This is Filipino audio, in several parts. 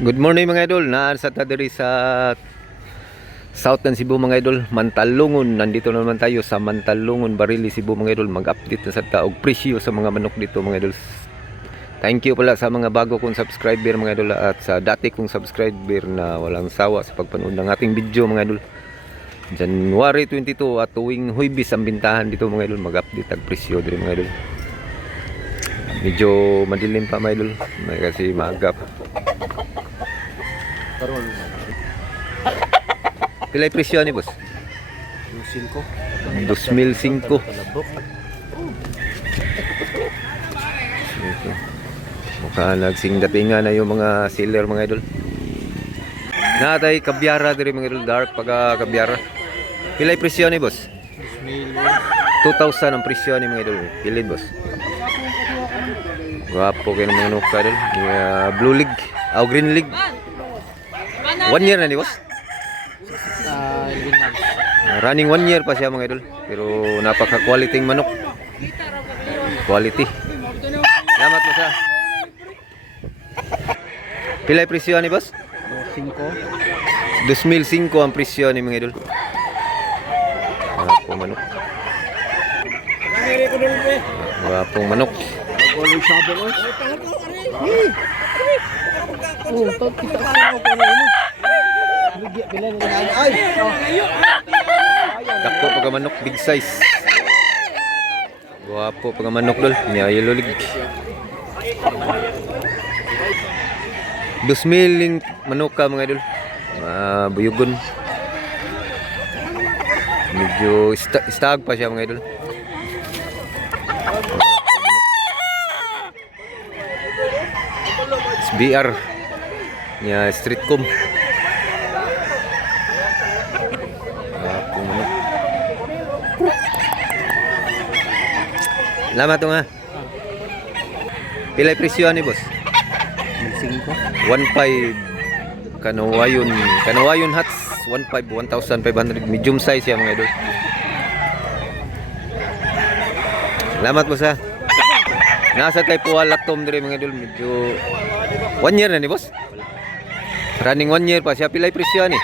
Good morning mga idol. Naan sa tadiri sa South ng Cebu mga idol, Mantalungon. Nandito na naman tayo sa Mantalungon, Barili, Cebu mga idol. Mag-update na sa taog presyo sa mga manok dito mga idol. Thank you pala sa mga bago kong subscriber mga idol at sa dati kong subscriber na walang sawa sa pagpanood ng ating video mga idol. January 22 at tuwing Huwebes ang bintahan dito mga idol. Mag-update ang presyo dito mga idol. Medyo madilim pa mga idol kasi maaga pa. Pilay presyo ni boss? 2005. Mukha nagsing datingan na yung mga seller mga idol. Natay kabyara diri mga idol, dark pagka kabyara. Pilay presyo ni boss? 2,000 ang presyo ni mga idol. Pilid boss. Gwapo kayo ng mga nukka idol. Blue League, Green League. 1 year na ni boss? Running 1 year pa siya mga idol. Pero napaka-quality manok. Quality. Salamat mo sa. Pilay presyo ni boss? 2005 ang presyo ni mga idol. Gapong manok. Gapong manok. Dako pag manok, big size. Guwapo pag manok dol, niya yellow lig. 2,000 manok ka mga idol. Buyugon. Medyo stag pa siya mga idol. SBR niya streetcom. Lama to nga. Pilay presyo ni boss? 1,500. Kanawayon hats 1,500 medium size ya mga idol. Salamat boss ha. Nasa kay Pualatom dire mga idol, medyo 1 year na ni boss. Running 1 year pa siya. Pilay presyo ni?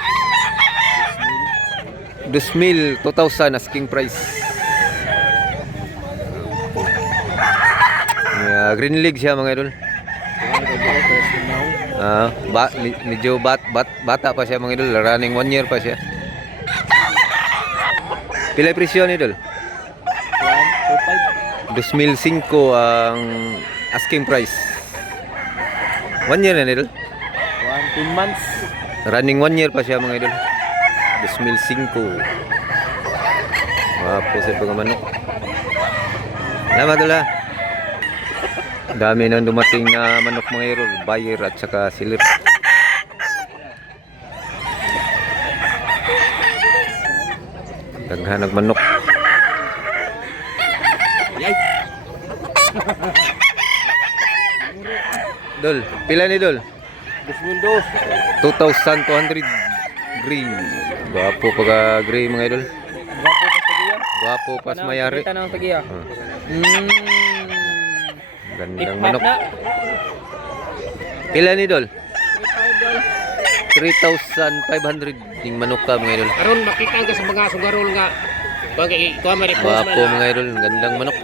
2,000 asking price. Green League siya mga idol. Medyo bata pa siya mga idol. Running 1 year pa siya. Pilay presyo ni idol? 2,005 ang asking price. 1 year na idol? 10 months. Running 1 year pa siya mga idol. 2,005. Wapo sa pagmanok. Salamat dala. Dami nang dumating na manok mga idol, buyer at saka seller. Daghan ng manok. Dol, pila ni Dol? 2,200 green. Gwapo pag gray mga idol. Gwapo pas mayari. Gandang manok. Pila ni Dol? 3,500 ding manok ka mga idol. Aron makita ka sa mga sugarol nga. Bagay ikaw may report Gwapo mga idol, gandang manok.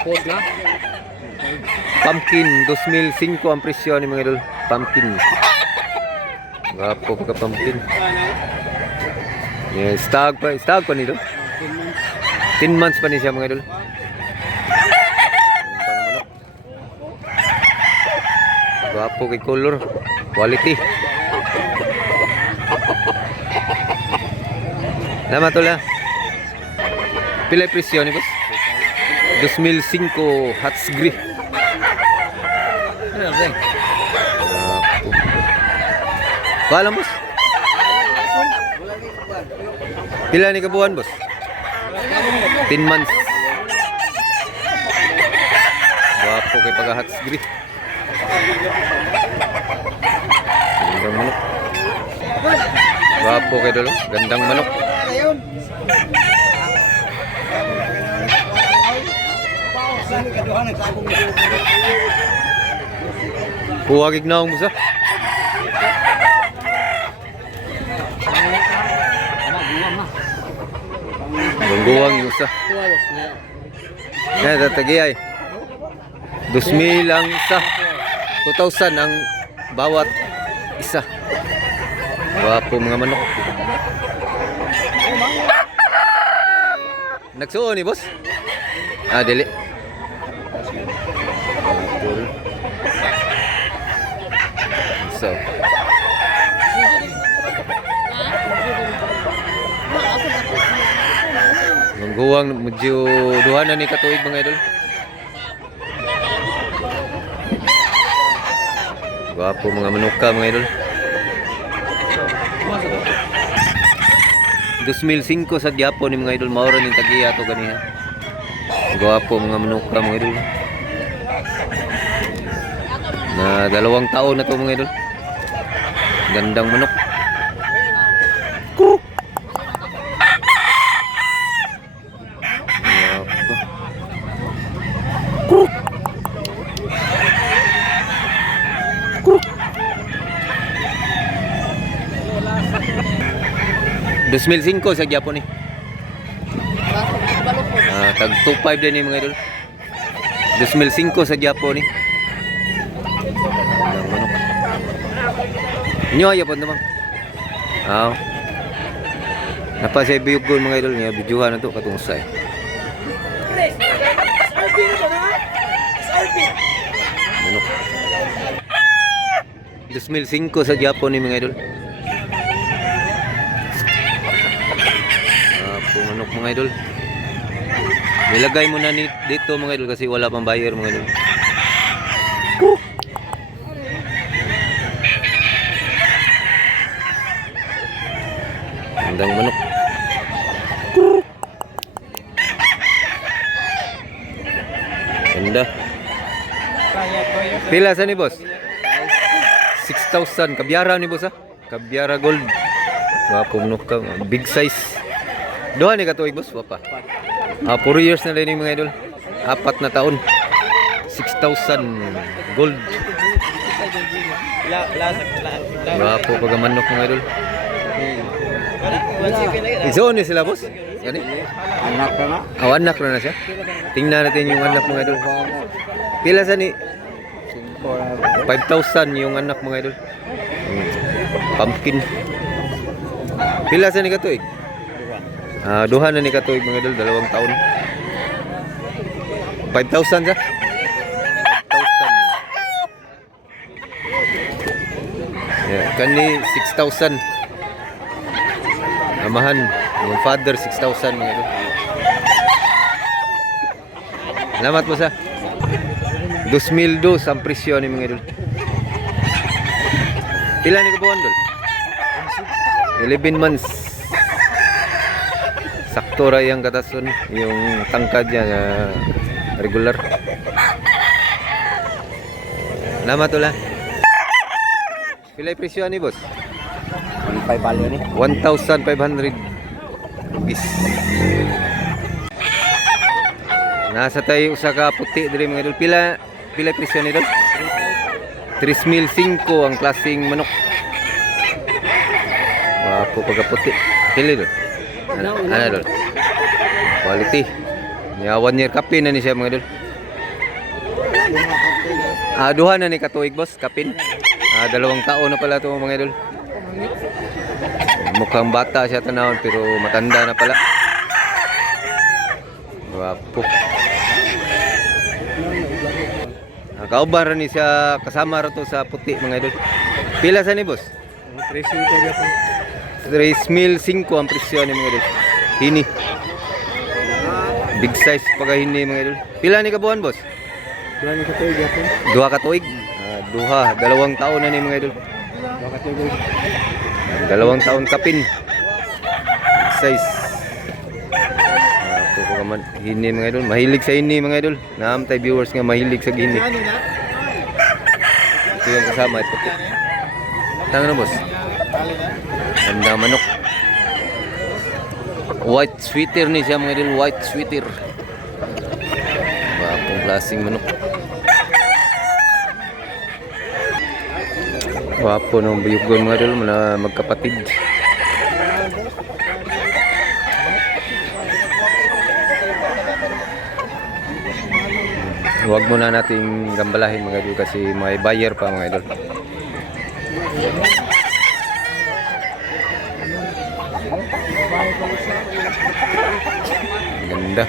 Report na. Pumpkin 2,005 ang presyo ni mga idol. Pumpkin. Gwapo pagka pumpkin. Yeah, stag pa nito. 10 months pa ni siya mga idol. Gwapo kay color, quality. Salamat tol ha. Pilay presyo ni boss? 2,005 hats gray. Paalam boss? Pila ni kabuhan boss? 10 months. Gwapo kay pag hats gray. Gandang manok. Gwapo kay dolo, gandang manok. Huwag ignaong mo sa. Gungguwang yung isa. Yan, tatagi ay. 2,000 ang isa. 2,000 ang bawat isa. Wapo mga manok. Nagsuon ni boss? Ah, dili. So. Gungguwang medyo duha na ni katuig mga idol. Gwapo mga manuka mga idol. 2005 sa Diapo ni mga idol, maura ning tagiya to ganiha. Gwapo mga manuka mga idol. Na 2 taon na to mga idol. Gandang manok. Kuruk. Kuruk. Kuruk. 2005 sa Diapo ni. Tag 25 din ni mga idol. 2005 sa Diapo ni. Gandang manok. Nyo ayo po naman. Aw. Napa sa biyugon mga idol niya, bidyuhan na to katong say. Manok. 2005 sa Japon ni mga idol. Manok mga idol. Nilagay mo na dito mga idol kasi wala pang buyer mga idol. Gandang manok. Ganda. Pila sa ni boss? 6,000. Kabyara ni boss ha? Kabyara gold. Wapo manok ka. Big size. Doha ni katuig boss? Wapa. 4 years na rin yung mga idol. 4 na taon. 6,000 gold. Wapo pag manok mga idol. Iso ni sila boss? Gani? Anak na na. Anak na siya. Tingnan natin yung anak mga idol. Pila sa ni? 5,000 yung anak mga idol. Pumpkin. Pila sa ni katuig? Duha na ni katuig mga idol, 2 taon. 5,000 siya? 5,000. Yeah, kani 6,000. Amahan, yung father 6,000 mga idol. Salamat po sa 2,002 ang presyo ni mga idol. Pila ni kabuan dol? 11 months. Sakto ra yung katason, yung tangkad niya regular. Salamat ulah. Pila presyo ni boss? 1.5 value ni. 1,500 rupees. Nasa tayo usa ka puti diri mga idol. Pila presyo ni dol? 3,500 ang klaseng manok. Wapo pagka puti. Pili dol. Ano dol? Quality. Nya 1 year kapin na ni siya mga dol. Duha na ni katuig boss kapin. 2 taon na pala to mga idol. Mukhang bata siya tanawon pero matanda na pala. Wapo. Kauban ra ni siya kasama ra to sa puti mga idol. Pila sa ni boss? 3,500 ang presyo ni mga idol. Hini. Big size pagka hini mga idol. Pila ni kabuan boss? Duha ni katuig yapon. Duha ka tuig. Duha, 2 taon na ni mga idol. Duha katuig. 2 taon kapin. Big size. Pagkaman hini mga idol. Mahilig sa hini mga idol. Naamtay viewers nga mahilig sa hini. Ito yung kasama ito. Tangan na boss. Ganda manok. White sweater ni siya mga idol. White sweater. Wapong klaseng manok. Wapo ng buyugon mga idol, na magkapatid. Huwag muna nating gambalahin mga idol kasi may buyer pa mga idol. Ganda.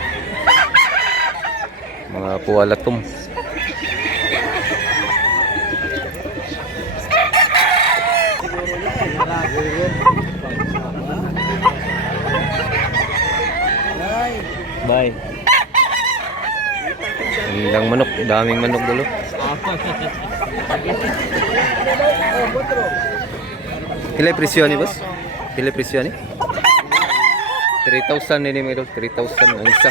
Mga puwalatom. Bye. Gandang manok, daming manok dulu. Pila presyo ni boss? Pila presyo ni? 3,000 ini mga idol, 3,000 ang isa.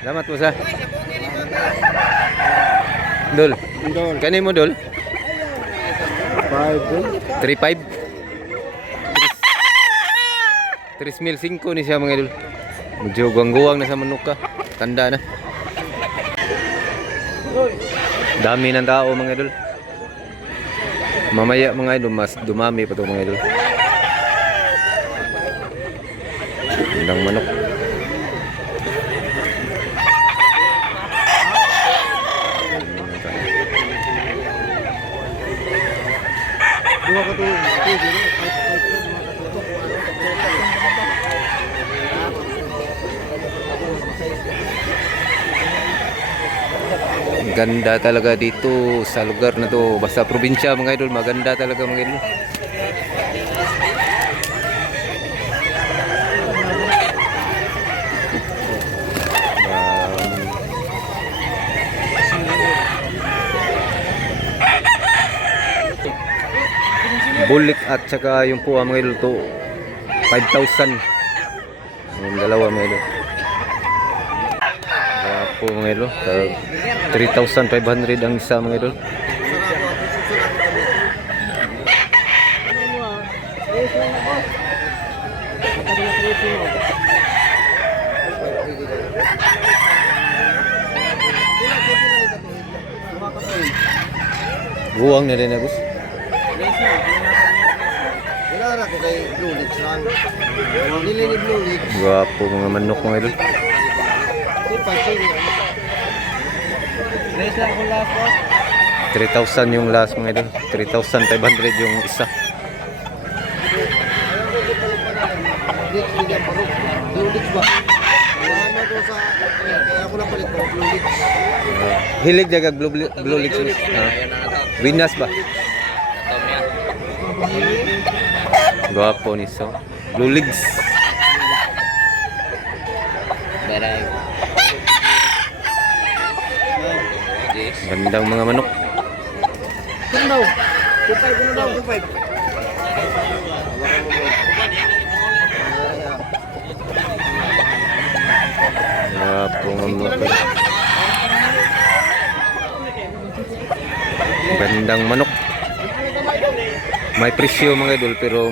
Salamat boss ha. Dol. Kani mo dol? 3,500. 3,500 ni siya mga idol. Medyo guwang-guwang na sa manok ka. Tanda na. Dami ng tao mga idol. Mamaya mga idol, mas dumami pa ito mga idol. Gandang manok. Ganda talaga dito sa lugar na to. Basta probinsya mga idol, maganda talaga mga idol. Bulik at saka yung puwa mga idol to 5,000. Yung dalawa mga idol. Po mga idol, 3,500 ang isa mga idol. Guwang na rin na boss. Gwapo mga manok mga idol. 3,000 yung last mga idol. 3,500 yung isa. Hilig jaga blue lips. Winas ba? Gwapo ni so. Blue lips. Gandang mga manok. Gandang manok. May presyo mga idol pero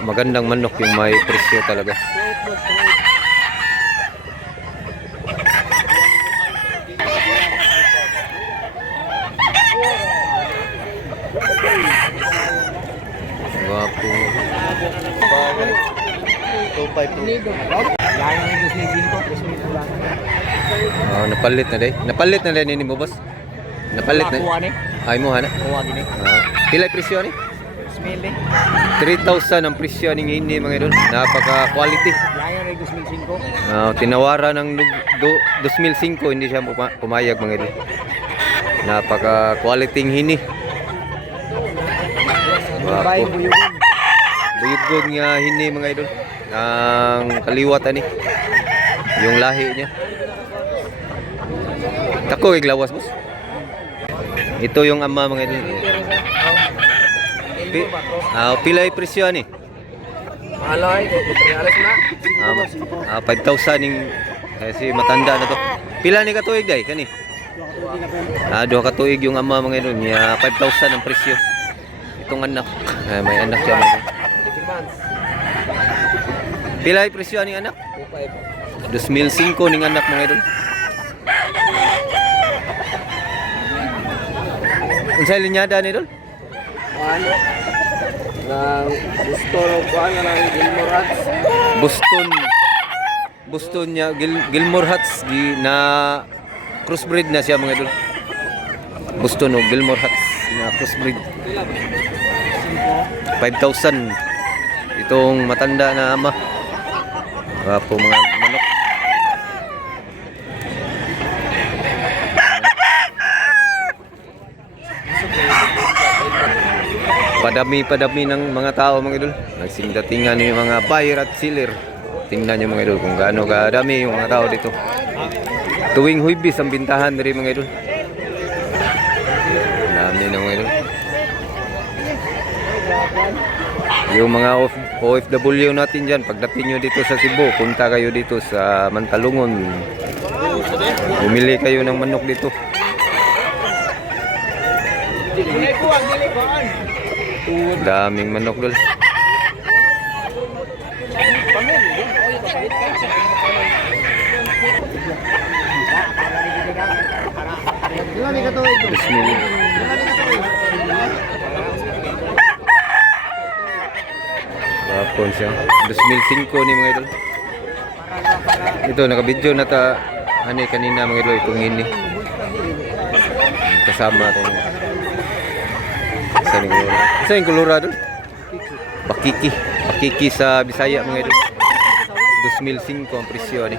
magandang manok yung may presyo talaga. Gwapo. Napalit na day. Napalit na day ni mo boss. Napalit na. Ay mo hana. Pila presyo ni? 3,000 ang presyo ning hindi mga idol. Napaka quality. Tinawaran ng 2,500 hindi siya pumayag mga idol. Napaka quality ng hini. Gwapo. Buyugon nga hini mga idol. Ang kaliwat ani. Yung lahi niya. Tako iglawas boss. Ito yung ama mga idol. Pila yung presyo ni? Malay, alas na. 5,000 ning kasi matanda na to. Pila ni katuig day kani? Duha ka tuig yung ama mga idol niya 5,000 ang presyo. Itong anak, may anak siya mga idol. Pila yung presyo ning anak? 2,500 ning anak mga idol. Unsay linyada ni idol? Kuan. Nang gusto ro kuan nang Gilmorats. Boston niya Gilmore Hats na crossbreed na siya mga idol. Boston o Gilmore Hats na crossbreed. 5,000 itong matanda na ama. Wapo mga manok. Padami ng mga tao mga idol. Nagsindatingan yung mga buyer at seller. Tingnan nyo mga idol kung gaano kadami yung mga tao dito. Tuwing Huwebes ang bintahan rin mga idol. Dami na mga idol. Yung mga OFW natin dyan, pagdating nyo dito sa Cebu, punta kayo dito sa Mantalungon. Bumili kayo ng manok dito. Daming manok dol. Bismillah. Bapon siya. 2005 ni mga idol. Ito naka-video na ta kanina mga idol itong ini. Kasama tong Sa yung Colorado? Bakiki sa Bisaya mga idol. 2005 ang presyo ni.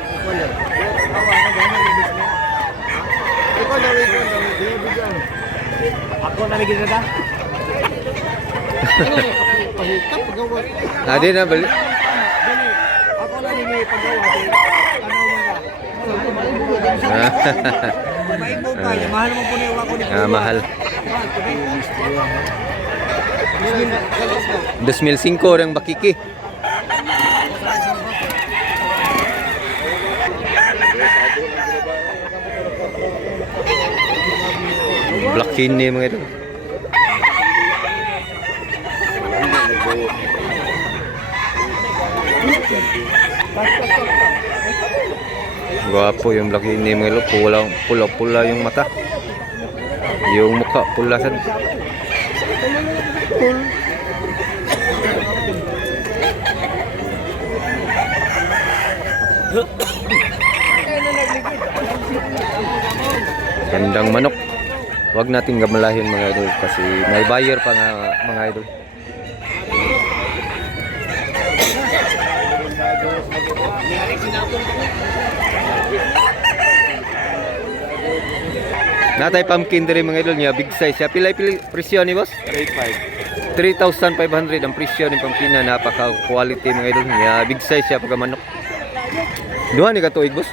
Ako na lagi na. Ade na bali. Ako na lagi pagawa. Mahal mo po niya ako ni. Mahal. 2005 ang bakiki. Black ni mga ito. Gwapo yung black ni mga ito. Pula yung mata. Yung mukha pula sad. Gandang manok. Huwag nating gamalahin mga idol kasi may buyer pa nga mga idol. Natay pumpkin diri mga idol niya, big size siya. Pilay presyo ni boss? 3,500 ang presyo ni pumpkin na napaka quality mga idol niya. Big size siya pagka manok. Duha ni ka tuig boss?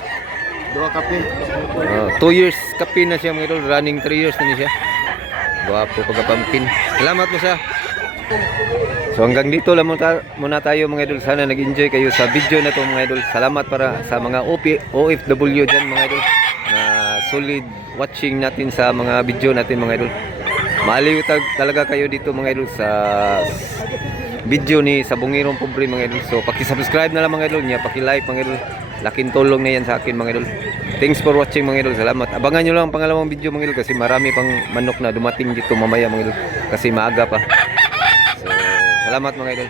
2 kape. 2 years kape na siya mga idol, running 3 years na ni siya. Guwapo pagka pumpkin. Salamat mo siya. So hanggang dito lang muna tayo mga idol. Sana nag-enjoy kayo sa video na to mga idol. Salamat para sa mga OFW dyan mga idol na solid watching natin sa mga video natin mga idol. Maaliw talaga kayo dito mga idol sa video ni Sabongirong Pobre mga idol. So paki-subscribe na lang mga idol niya, paki-like mga idol. Laking tulong na yan sa akin mga idol. Thanks for watching mga idol. Salamat. Abangan nyo lang ang pangalawang video mga idol kasi marami pang manok na dumating dito mamaya mga idol kasi maaga pa. So salamat mga idol.